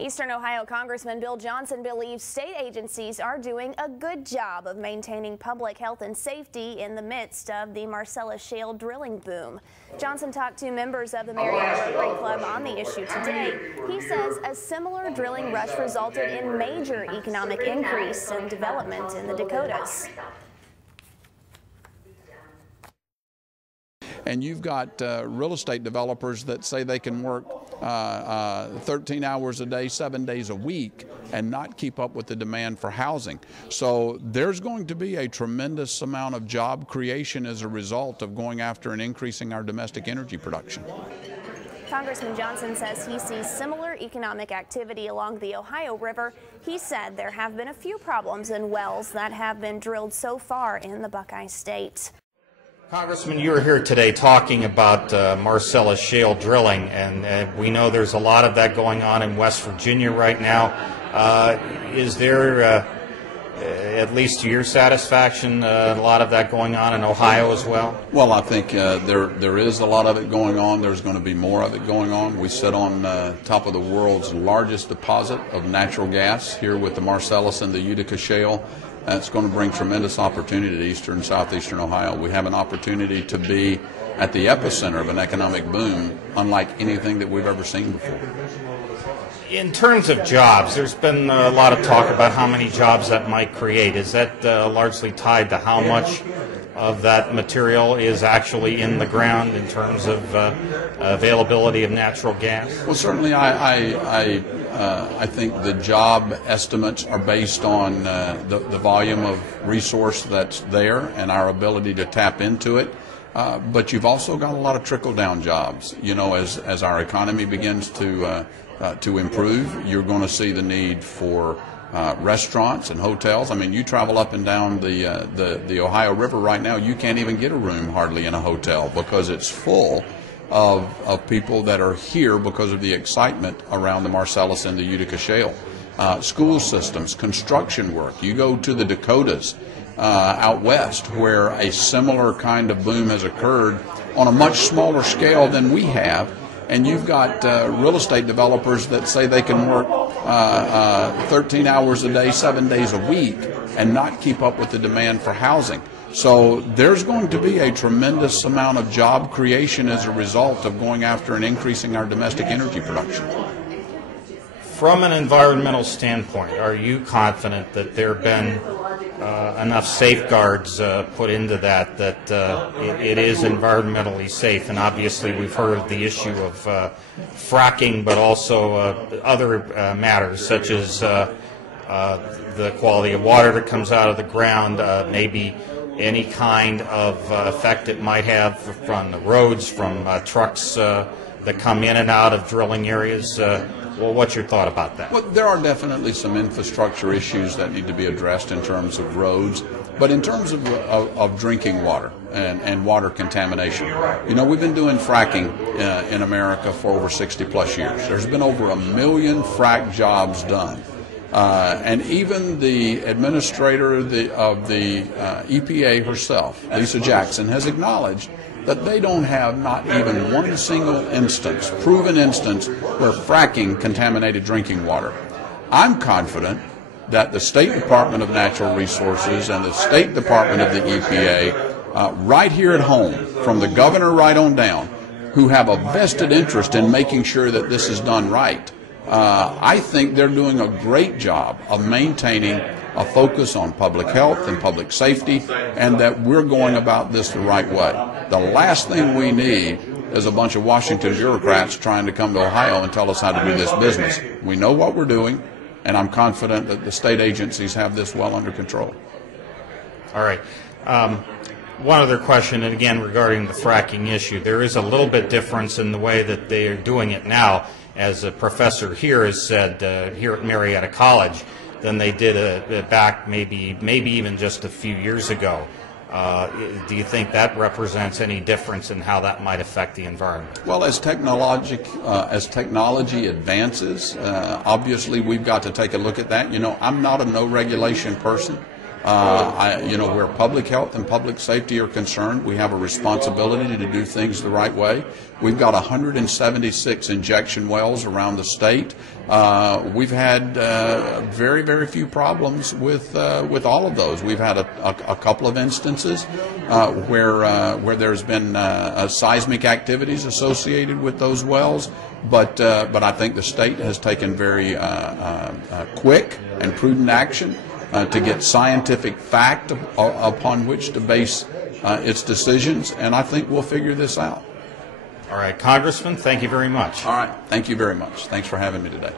Eastern Ohio Congressman Bill Johnson believes state agencies are doing a good job of maintaining public health and safety in the midst of the Marcellus shale drilling boom. Johnson talked to members of the Marietta Rotary Club on the issue today. He says a similar drilling rush resulted in major economic increase and development in the Dakotas. And you've got real estate developers that say they can work 13 hours a day, 7 days a week, and not keep up with the demand for housing. So there's going to be a tremendous amount of job creation as a result of going after and increasing our domestic energy production. Congressman Johnson says he sees similar economic activity along the Ohio River. He said there have been a few problems in wells that have been drilled so far in the Buckeye State. Congressman, you are here today talking about Marcellus shale drilling, and we know there's a lot of that going on in West Virginia right now. Is there, at least to your satisfaction, a lot of that going on in Ohio as well? Well, I think there is a lot of it going on. There's going to be more of it going on. We sit on top of the world's largest deposit of natural gas here with the Marcellus and the Utica shale. It's going to bring tremendous opportunity to eastern and southeastern Ohio. We have an opportunity to be at the epicenter of an economic boom unlike anything that we've ever seen before. In terms of jobs, there's been a lot of talk about how many jobs that might create. Is that largely tied to how much of that material is actually in the ground in terms of availability of natural gas? Well, certainly I think the job estimates are based on the volume of resource that's there and our ability to tap into it. But you've also got a lot of trickle-down jobs. You know, as our economy begins to improve, you're going to see the need for restaurants and hotels. I mean, you travel up and down the Ohio River right now, you can't even get a room hardly in a hotel because it's full of people that are here because of the excitement around the Marcellus and the Utica shale. School systems, construction work. You go to the Dakotas out west where a similar kind of boom has occurred on a much smaller scale than we have. And you've got real estate developers that say they can work 13 hours a day, 7 days a week, and not keep up with the demand for housing. So there's going to be a tremendous amount of job creation as a result of going after and increasing our domestic energy production. From an environmental standpoint, are you confident that there have been enough safeguards put into that it is environmentally safe? And obviously we've heard of the issue of fracking, but also other matters such as the quality of water that comes out of the ground, maybe any kind of effect it might have from the roads, from trucks that come in and out of drilling areas. Well, what's your thought about that? Well, there are definitely some infrastructure issues that need to be addressed in terms of roads, but in terms of drinking water and water contamination. You know, we've been doing fracking in America for over 60 plus years. There's been over 1 million frack jobs done. And even the administrator of the EPA herself, Lisa Jackson, has acknowledged that they don't have not even one single instance, proven instance, where fracking contaminated drinking water. I'm confident that the State Department of Natural Resources and the State Department of the EPA, right here at home, from the governor right on down, who have a vested interest in making sure that this is done right, I think they're doing a great job of maintaining a focus on public health and public safety, and that we're going about this the right way. The last thing we need is a bunch of Washington bureaucrats trying to come to Ohio and tell us how to do this business. We know what we're doing, and I'm confident that the state agencies have this well under control. All right. One other question, and again regarding the fracking issue, there is a little bit difference in the way that they are doing it now, as a professor here has said here at Marietta College, than they did back maybe even just a few years ago. Do you think that represents any difference in how that might affect the environment? Well, as technology advances, obviously we've got to take a look at that. You know, I'm not a no regulation person. Where public health and public safety are concerned, we have a responsibility to do things the right way. We've got 176 injection wells around the state. We've had very, very few problems with all of those. We've had a couple of instances where there's been seismic activities associated with those wells, but I think the state has taken very quick and prudent action to get scientific fact upon which to base its decisions, and I think we'll figure this out. All right, Congressman, thank you very much. All right, thank you very much. Thanks for having me today.